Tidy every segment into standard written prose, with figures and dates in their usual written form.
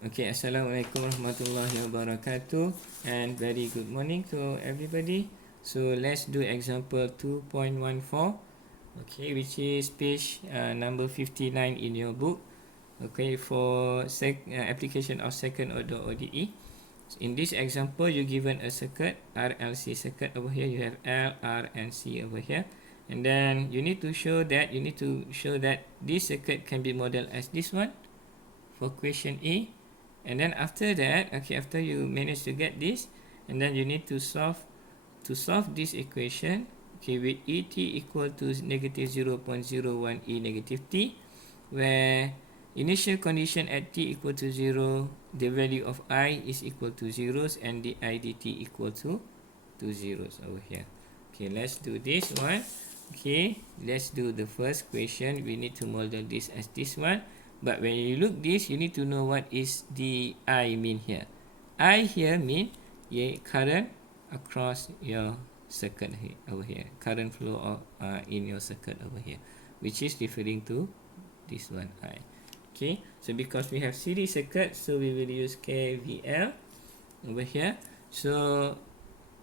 Okay, Assalamualaikum warahmatullahi wabarakatuh, and very good morning to everybody. So let's do example 2.14, okay, which is page number 59 in your book. Okay, for application of second order ODE. In this example, you given a circuit RLC circuit over here. You have L, R, and C over here, and then you need to show that this circuit can be modeled as this one for question A. And then after that, okay, after you manage to get this, and then you need to solve this equation, okay, with ET equal to negative 0.01 E negative T, where initial condition at T equal to 0, the value of I is equal to zeros, and the I dt equal to 2 zeros over here. Okay, let's do this one. Okay, let's do the first question. We need to model this as this one. But when you look this, you need to know what is the I mean here. I here mean current across your circuit over here. Current flow of, in your circuit over here, which is referring to this one I. Okay, so because we have series circuit, so we will use KVL over here. So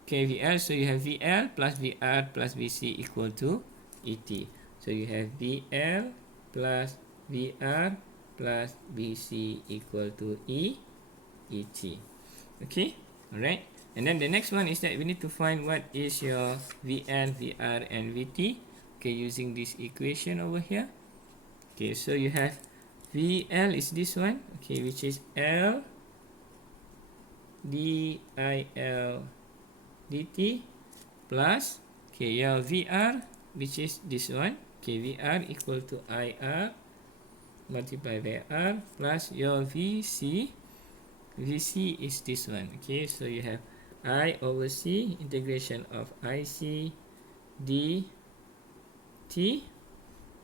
KVL, so you have VL plus VR plus VC equal to ET. So you have VL plus VR plus BC equal to ET. Okay, alright. And then the next one is that we need to find what is your VN, VR, and VT. Okay, using this equation over here. Okay, so you have VL is this one. Okay, which is L DIL dt plus, okay, your VR, which is this one. Okay, VR equal to IR multiplied by R plus your VC. VC is this one. Okay, so you have I over C integration of IC dt,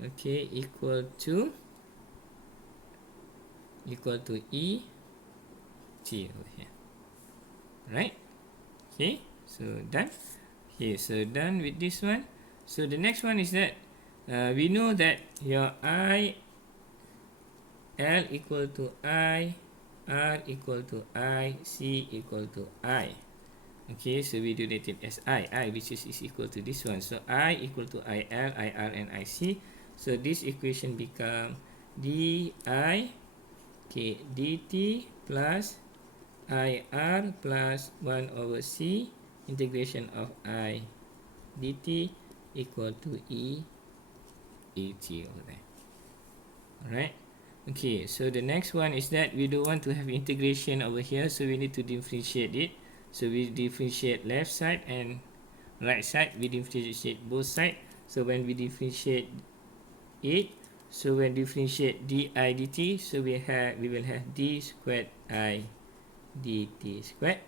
okay, equal to E T over here. Right? Okay, so done. Okay, so done with this one. So the next one is that we know that your I L equal to I, R equal to I, C equal to I. Okay, so we denote it as I which is equal to this one. So I equal to IL, IR, and IC. So this equation become di, okay, dt plus IR plus 1 over C integration of I dt equal to ET over there. Alright. Okay, so the next one is that we don't want to have integration over here, so we need to differentiate it. So we differentiate left side and right side. We differentiate both sides. So when we differentiate it, so when differentiate di dt, so we will have d squared I dt squared.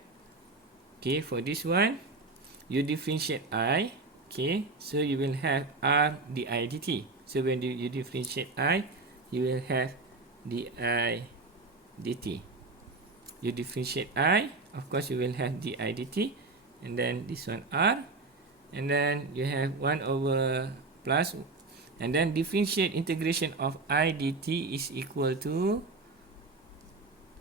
Okay, for this one, you differentiate I. Okay, so you will have R di dt. So when you differentiate I, you will have di dt. You differentiate I, of course you will have di dt, and then this one R, and then you have 1 over plus, and then differentiate integration of I dt is equal to,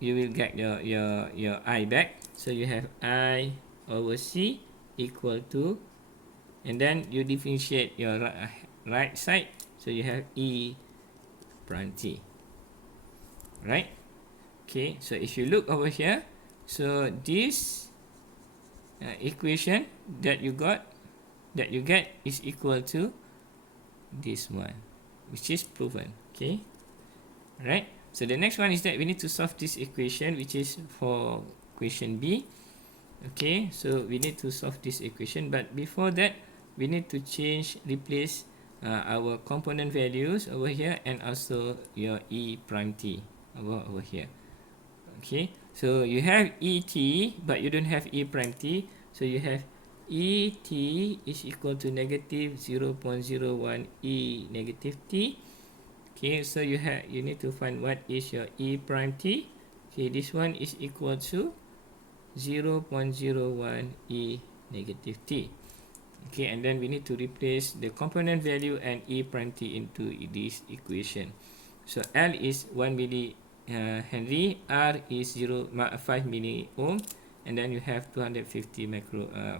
you will get your I back. So you have I over C equal to, and then you differentiate your right side, so you have E prime T. Right? Okay, so if you look over here, so this equation that you get is equal to this one, which is proven. Okay, right? So the next one is that we need to solve this equation, which is for question B. Okay, so we need to solve this equation, but before that we need to replace our component values over here, and also your E prime T over here. Okay, so you have ET, but you don't have E prime T, so you have ET is equal to negative 0.01 E negative T. Okay, so you need to find what is your E prime T. Okay, this one is equal to 0.01 E negative T. Okay, and then we need to replace the component value and E prime T into this equation. So L is 1 Henry, R is 5 milliohm, and then you have 250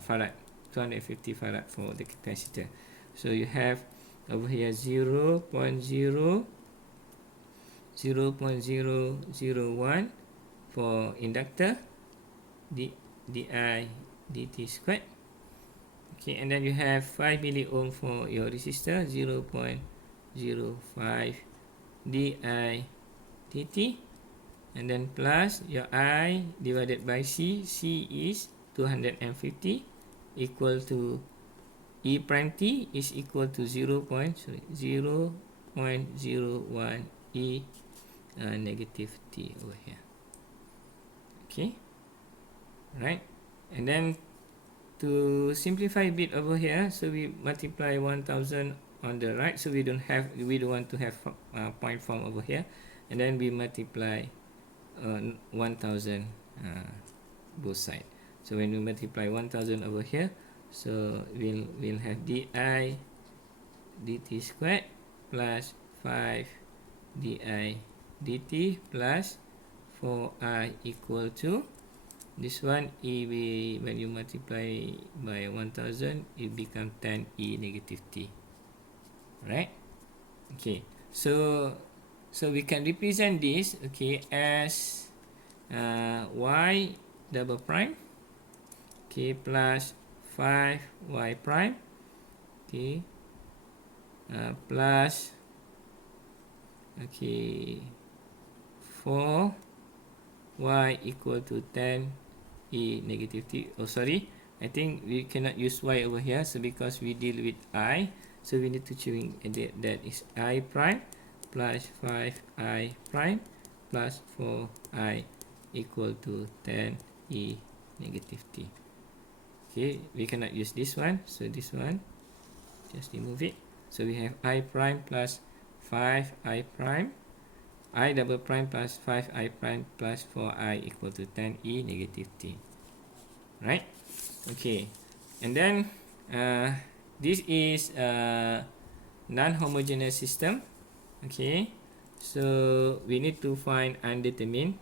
farad, 250 farad for the capacitor. So you have over here 0.001 for inductor, di dt squared. Okay, and then you have 5 milliohm for your resistor, 0.05 di dt, and then plus your I divided by C. C is 250 equal to E prime T is equal to 0.01 E negative T over here. Okay, right, and then to simplify a bit over here, so we multiply 1000 on the right, so we don't want to have point form over here, and then we multiply 1000 both sides. So when we multiply 1000 over here, so we'll have di dt squared plus 5 di dt plus 4I equal to this one. When you multiply by 1000, it becomes 10e negative t. Right? Okay. So we can represent this, okay, as y double prime, okay, plus 5y prime, okay, plus, okay, 4y equal to 10e negative t. Oh, sorry, I think we cannot use y over here, so because we deal with I, so we need to change that is I prime plus 5I prime plus 4I equal to 10e negative t. Okay, we cannot use this one, so this one, just remove it. So we have I prime plus 5I prime, I double prime plus 5I prime plus 4I equal to 10e negative t. Right? Okay, and then this is a non-homogeneous system. Okay, so we need to find undetermined.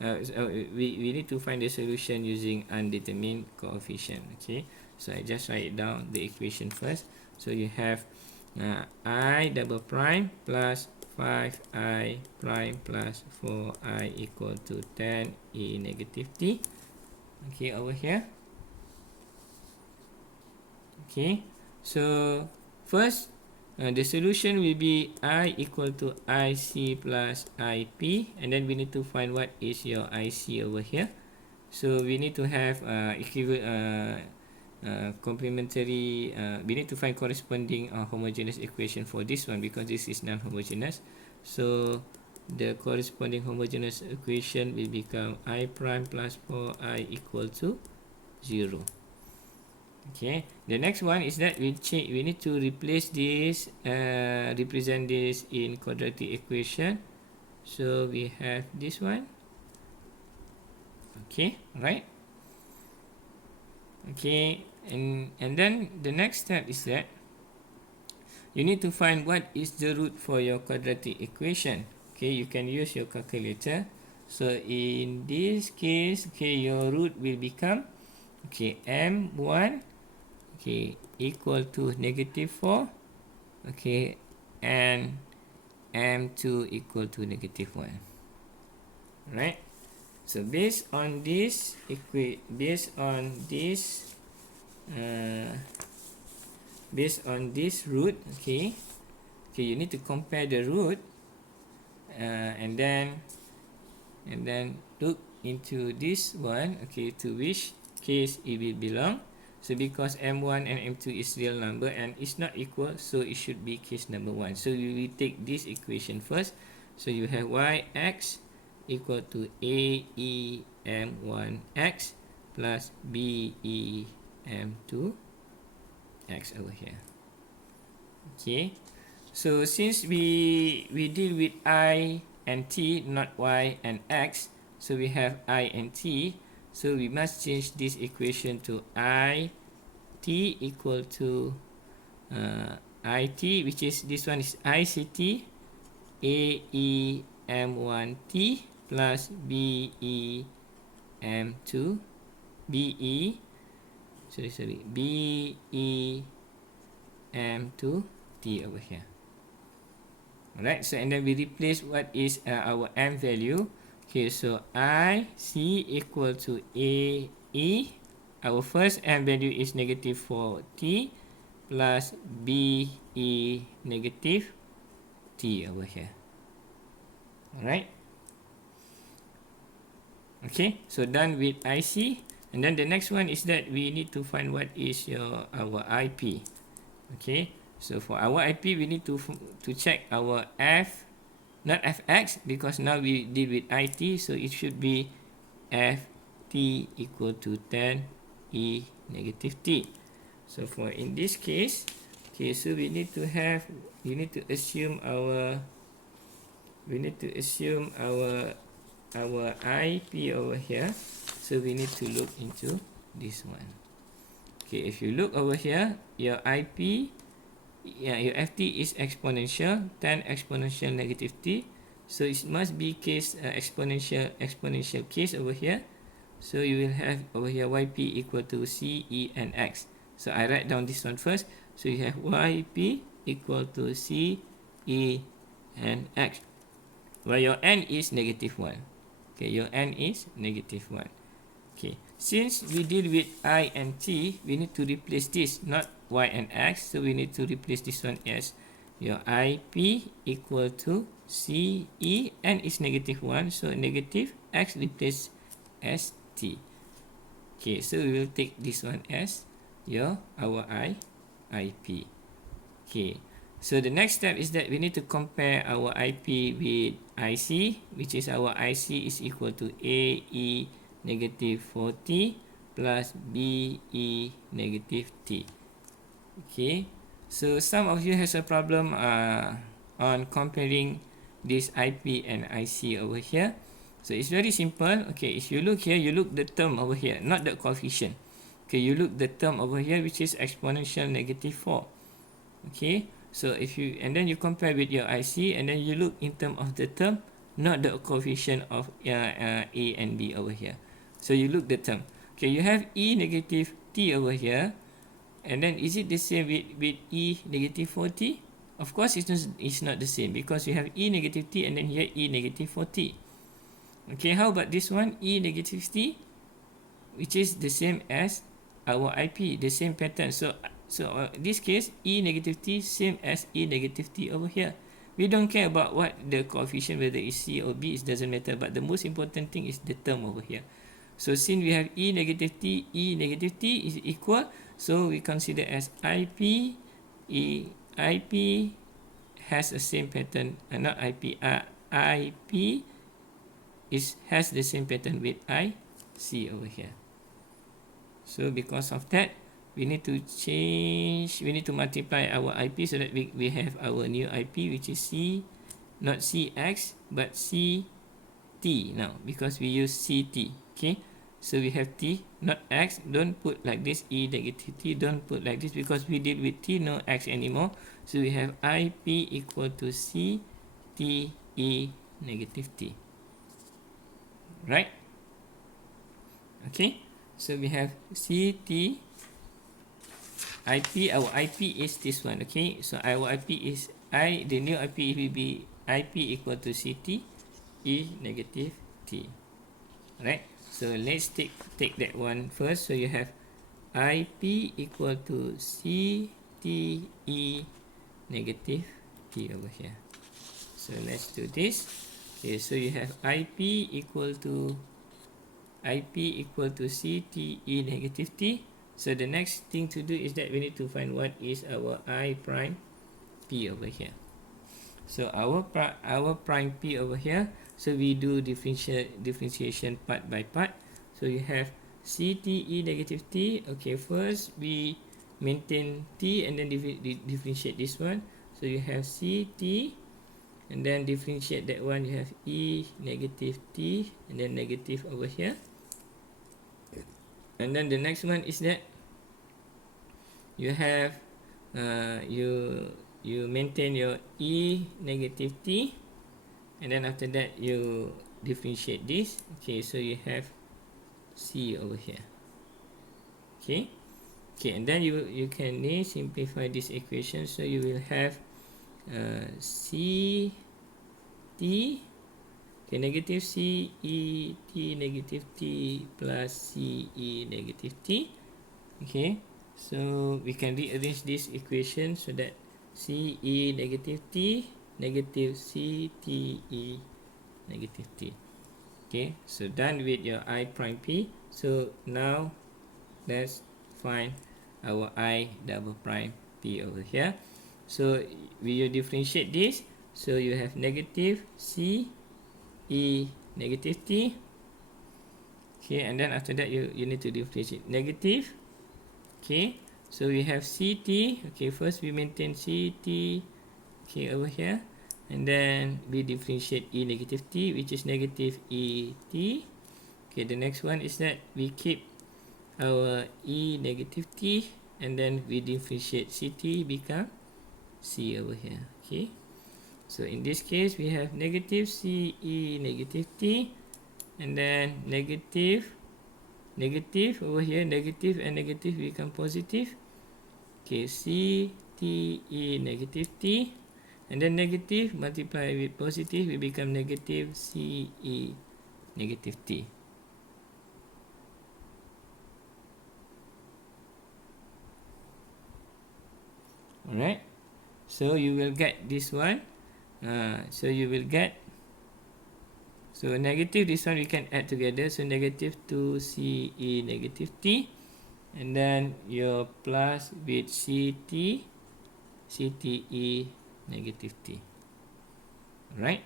We need to find the solution using undetermined coefficient. Okay, so I just write down the equation first. So you have I double prime plus 5I prime plus 4I equal to 10e negative t. Okay, over here. Okay, so first the solution will be I equal to IC plus IP, and then we need to find what is your IC over here. So we need to have complementary, we need to find corresponding homogeneous equation for this one because this is non-homogeneous. So the corresponding homogeneous equation will become I prime plus 4I equal to 0. Okay, the next one is that we need to replace this, represent this in quadratic equation. So we have this one. Okay, right? Okay, and then the next step is that you need to find what is the root for your quadratic equation. Okay, you can use your calculator. So in this case, okay, your root will become, okay, m1, okay, equal to negative 4, okay, and m2 equal to negative 1. Right? So based on this root, okay, you need to compare the root, and then look into this one, okay, to which case it will belong. So because m1 and m2 is real number and it's not equal, so it should be case number 1. So we will take this equation first. So you have yx equal to ae m1x plus be m2x over here. Okay, so since we deal with I and t, not y and x, so we have I and t. So we must change this equation to I t equal to IT, which is this one is ICT AE M1T plus BEM2 BEM2T over here. Alright, so and then we replace what is our M value. Okay, so IC equal to AE. Our first M value is negative 4T plus BE negative T over here. Alright. Okay, so done with IC. And then the next one is that we need to find what is our IP. Okay, so for our IP we need to check our F, not Fx, because now we deal with IT, so it should be Ft equal to 10 E negative T. So for in this case, okay, so we need to assume our IP over here. So we need to look into this one. Okay, if you look over here, your IP, your Ft is exponential, 10 exponential negative T. So it must be case exponential case over here. So you will have over here Yp equal to C, E and X. So I write down this one first. So you have Yp equal to C, E and X. Well, your N is negative 1. Okay, your N is negative 1. Okay, since we deal with I and T, we need to replace this, not Y and X. So we need to replace this one as your IP equal to C, E, N is negative 1. So negative X replace as T. Okay, so we will take this one as our IP. Okay, so the next step is that we need to compare our IP with IC, which is our IC is equal to AE negative 4T plus BE negative T. Okay, so some of you has a problem on comparing this IP and IC over here. So it's very simple. Okay, if you look here, you look the term over here, not the coefficient. Okay, you look the term over here, which is exponential negative 4. Okay, so if you, and then you compare with your IC, and then you look in term of the term, not the coefficient of A and B over here. So you look the term. Okay, you have E negative T over here, and then is it the same with E negative 4T? Of course it's not the same, because you have E negative T and then here E negative 4T. Okay, how about this one, E negative T, which is the same as our IP, the same pattern. So this case, E negative T same as E negative T over here. We don't care about what the coefficient, whether it's C or B, it doesn't matter, but the most important thing is the term over here. So since we have E negative T is equal, so we consider as IP has the same pattern, not IP, IP has the same pattern with IC over here. So because of that, we need to multiply our IP so that we have our new IP, which is C, not CX, but CT now, because we use CT. Okay, so we have T, not X. Don't put like this, E negative T, don't put like this, because we did with T, no X anymore. So we have IP equal to C, T, E negative T. Right? Okay, so we have CT IP, our IP is this one. Okay, so our IP is the new IP will be IP equal to CT E negative T. Right, so let's take that one first. So you have IP equal to CT E negative T over here. So let's do this. Okay, so you have IP equal to CTE negative T. So the next thing to do is that we need to find what is our I prime P over here. So our prime P over here, so we do differentiation part by part. So you have CTE negative T. Okay, first we maintain T and then differentiate this one. So you have CT and then differentiate that one. You have E negative T and then negative over here. And then the next one is that you have you maintain your E negative T, and then after that you differentiate this. Okay, so you have C over here. Okay, and then you can simplify this equation, so you will have C T, okay, negative C E T negative T plus C E negative T. Okay, so we can rearrange this equation so that C E negative T negative C T E negative T. Okay, so done with your I prime P. So now let's find our I double prime P over here. So we will differentiate this, so you have negative C E negative T. Okay, and then after that you need to differentiate negative. Okay, so we have CT. Okay, first we maintain CT, okay, over here, and then we differentiate E negative T, which is negative ET. Okay, the next one is that we keep our E negative T, and then we differentiate CT, become C over here. Okay, so in this case we have negative CE negative T, and then negative over here, negative and negative become positive. Okay, CTE negative T, and then negative multiply with positive, we become negative CE negative T. Alright, so you will get this one. So you will get, so negative, this one we can add together, so negative 2CE negative T, and then your plus with CTE negative T. Right?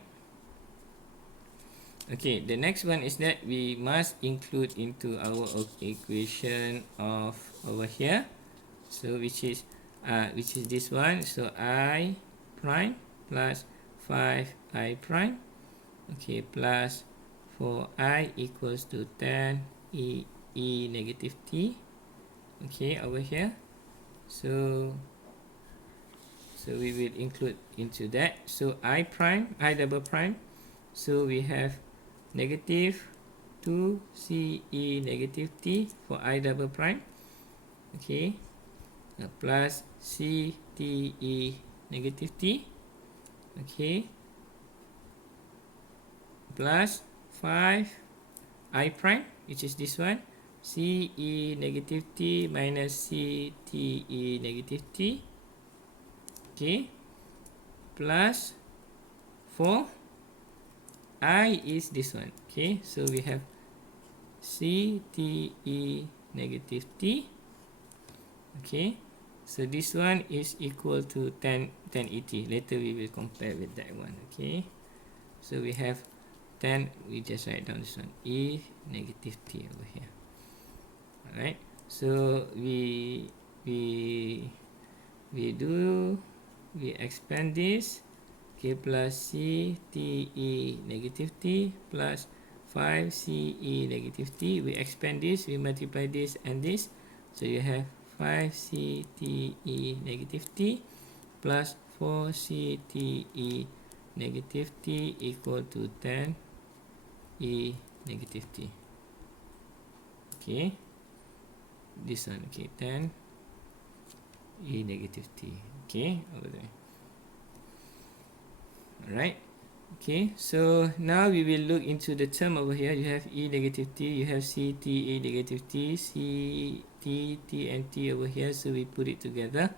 Okay, the next one is that we must include into our equation of over here, so which is this one. So I prime plus 5I prime, okay, plus 4I equals to 10 E negative T, okay, over here. So we will include into that. So I double prime, so we have negative 2CE negative T for I double prime, okay, plus CTE negative T, okay, plus 5 I prime, which is this one, CE negative T minus CTE negative T, okay, plus 4 I is this one. Okay, so we have CTE negative T. Okay, so this one is equal to 10 ET. Later we will compare with that one. Okay, so we have 10, we just write down this one, E negative T over here. Alright, so we expand this. Okay, plus CTE negative T plus 5CE negative T. We expand this, we multiply this and this. So you have 5CTE negative T plus 4CTE negative T equal to 10 E negative T. Okay, this one, okay, 10 E negative T. Okay, over there. Alright, okay, so now we will look into the term over here. You have E negative T, you have CTE negative T, CT, T and T over here, so we put it together.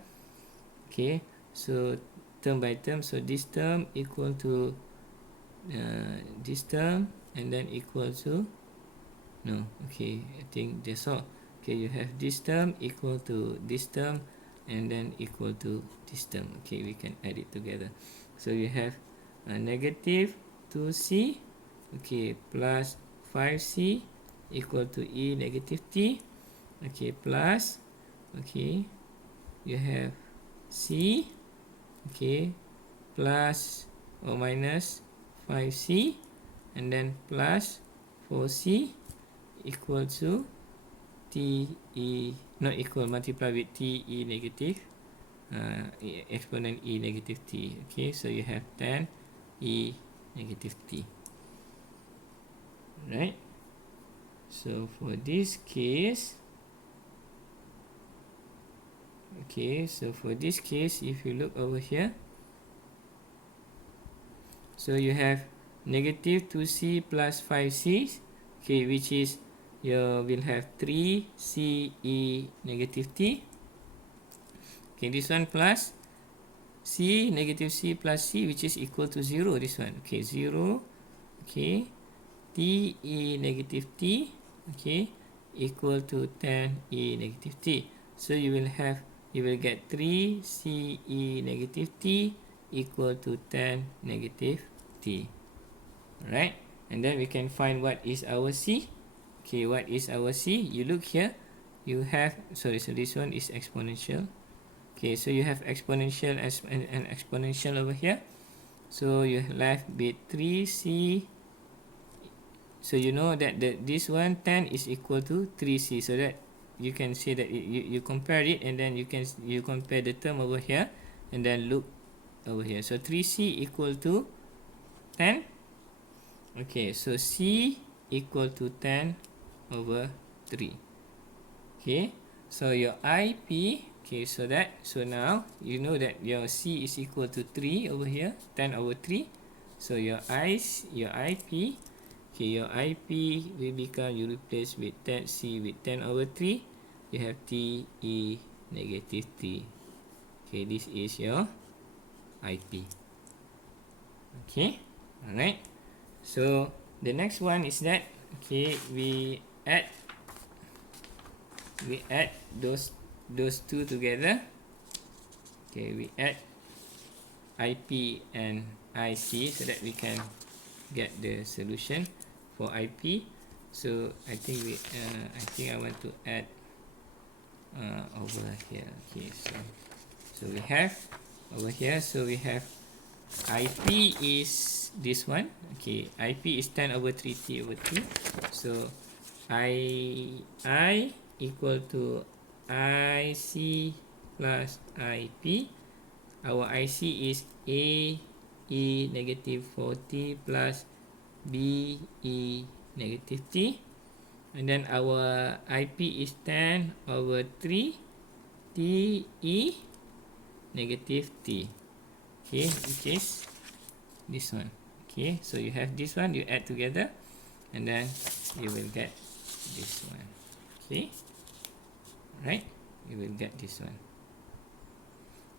Okay, so term by term, so this term equal to this term, and then equal to, no, okay, I think that's all. Okay, you have this term equal to this term, and then equal to this term. Okay, we can add it together. So you have negative 2C, okay, plus 5C equal to E negative T, okay, plus, okay, you have C, okay, plus or minus 5C, and then plus 4C equal to TE, not equal, multiply with TE negative, exponent E negative T. Okay, so you have 10 E negative T. right? So for this case, okay, so for this case, if you look over here, so you have negative 2c plus 5c, okay, which is you will have 3c e negative t. Okay, this one plus c negative c plus c, which is equal to 0, this one. Okay, 0, okay, t e negative t, okay, equal to 10 e negative t. So you will get 3 c e negative t equal to 10 negative t. Right? And then we can find what is our c. Okay, what is our c? You look here, you have, sorry, so this one is exponential. Okay, so you have exponential and exponential over here. So you left with 3c. So you know that this one 10 is equal to 3c. So that you can say that you compare it, and then you compare the term over here, and then look over here. So 3c equal to 10. Okay, so c equal to 10 over 3. Okay, so your IP, okay, so now you know that your c is equal to 3 over here, 10 over 3. So your IP, okay, your IP will become, you replace with 10c with 10 over 3, you have t e negative t. Okay, this is your IP. Okay, alright. So the next one is that, okay, we add those two together. Okay, we add IP and IC so that we can get the solution for IP. So I think I want to add over here. Okay, so we have over here, so we have IP is this one. Okay, IP is 10 over 3t over 3. So I equal to IC plus IP. Our IC is A E negative 4t plus B E negative t. And then our IP is 10 over 3 T E negative t. Okay, which is this one. Okay, so you have this one, you add together, and then you will get this one. Okay, right, you will get this one.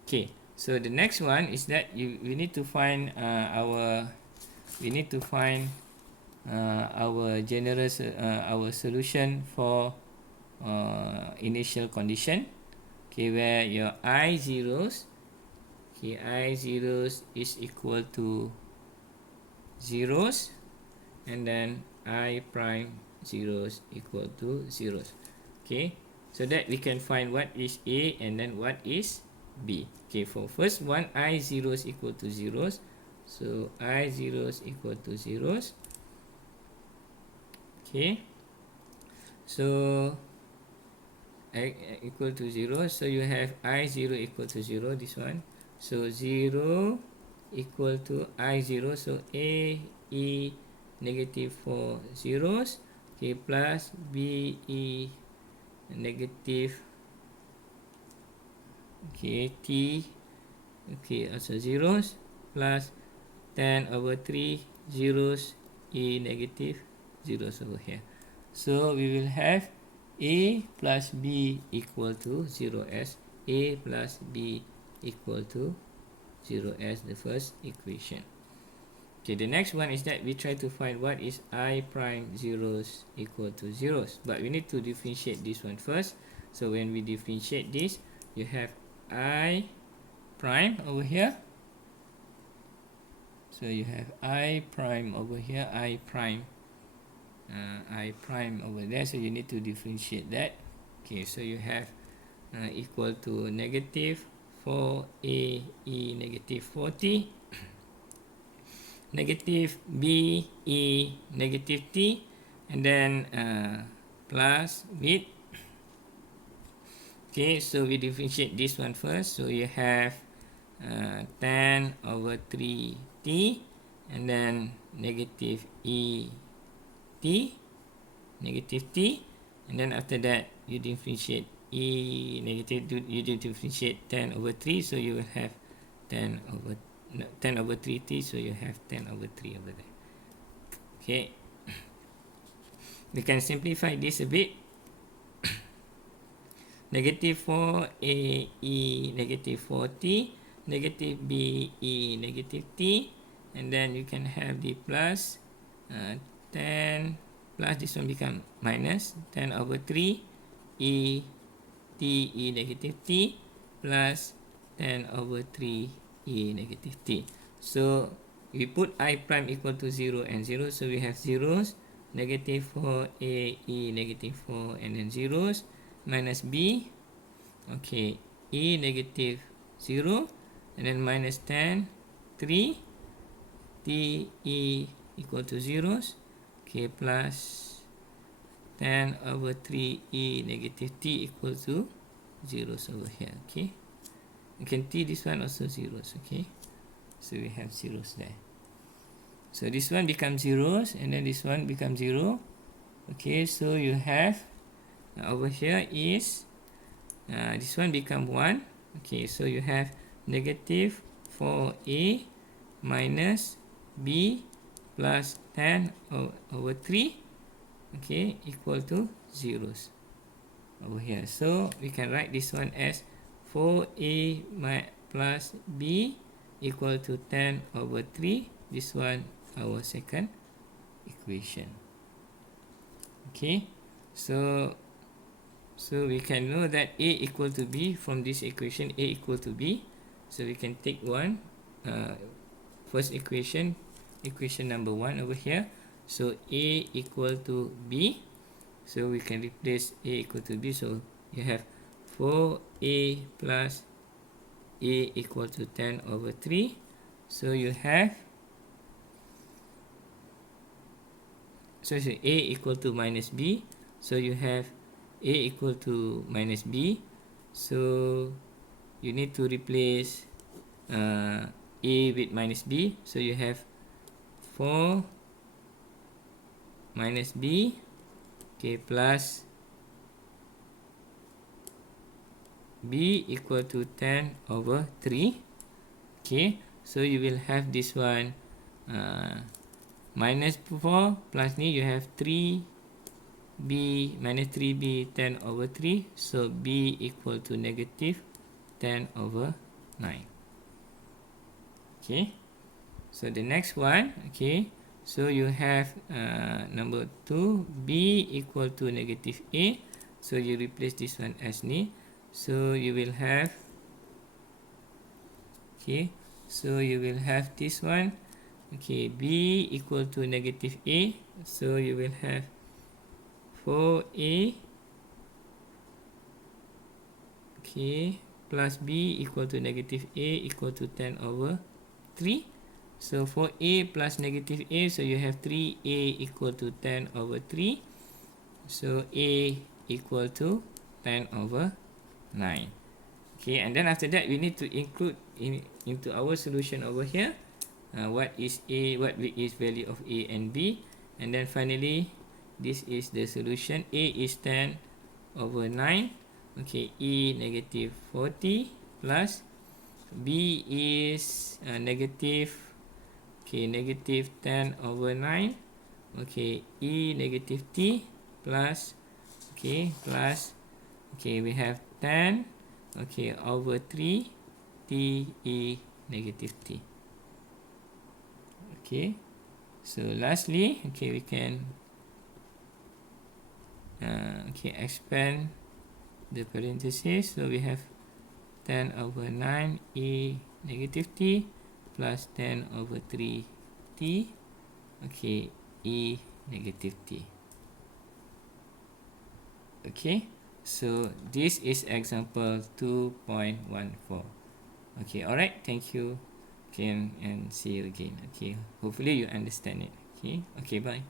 Okay, so the next one is that we need to find our our solution for initial condition. Okay, where your I zeros, okay, I zeros is equal to zeros, and then I prime zeros equal to zeros. Okay, so that we can find what is A and then what is B. Okay, for first one, I zeros equal to zeros, so I zeros equal to zeros. Okay, so equal to 0, so you have I0 equal to 0, this one. So 0 equal to I0, so A E negative 4 zeros, okay, plus B E negative, okay, T, okay, also zeros, plus 10 over 3 zeros, E negative zeros over here. So we will have A plus B equal to 0 as A plus B equal to 0 as the first equation. Okay, the next one is that we try to find what is I prime zeros equal to zeros, but we need to differentiate this one first. So when we differentiate this, you have I prime over here. So you have I prime over here, I prime over there, so you need to differentiate that. Okay, so you have equal to negative 4a e negative 4t, negative b e negative t, and then plus with, okay, so we differentiate this one first. So you have 10 over 3t, and then negative e t, negative t, and then after that you differentiate e negative, you differentiate 10 over 3, so you will have 10 over 3t, so you have 10 over 3 over there. Okay, we can simplify this a bit. Negative 4ae negative 4t, negative be negative t, and then you can have the plus 10 plus, this one become minus 10 over 3 e negative t plus 10 over 3 e negative t. So we put I prime equal to 0 and 0, so we have zeros, negative 4a e negative 4, and then zeros, minus b, okay, e negative 0, and then minus 10, 3, t e equal to zeros, okay, plus 10 over 3 e negative t equal to zeros over here. Okay, you can t this one also zeros. Okay, so we have zeros there. So this one becomes zeros, and then this one becomes 0. Okay, so you have over here is this one become 1. Okay, so you have negative 4a minus b plus 10 over 3, okay, equal to zeros over here. So we can write this one as 4a plus b equal to 10 over 3. This one our second equation. Okay, so we can know that a equal to b from this equation, a equal to b. So we can take one first equation, equation number 1 over here. So a equal to b, so we can replace a equal to b. So you have 4a plus a equal to 10 over 3. So you have, so a equal to minus b, so you have a equal to minus b. So you need to replace a with minus b, so you have 4 minus b, okay, plus b equal to 10 over 3. Okay, so you will have this one minus 4 plus ni, you have 3b minus 3b 10 over 3, so b equal to negative 10 over 9. Okay, so the next one, okay, so you have number 2, b equal to negative a, so you replace this one as ni, so you will have, okay, so you will have this one, okay, b equal to negative a, so you will have 4a, okay, plus b equal to negative a equal to 10 over 3. So for a plus negative a, so you have 3a equal to 10 over 3. So a equal to 10 over 9. Okay, and then after that we need to include into our solution over here what is a, what is value of a and b, and then finally this is the solution. A is 10 over 9, okay, e negative 40 plus b is negative, okay, negative 10 over 9, okay, e negative t plus, okay, plus, okay, we have 10, okay, over 3 t e negative t. Okay, so lastly, okay, we can okay, expand the parenthesis, so we have 10 over 9 e negative t plus 10 over 3 t, okay, e negative t. Okay, so this is example 2.14. okay, alright, thank you, okay, and see you again. Okay, hopefully you understand it. Okay, bye.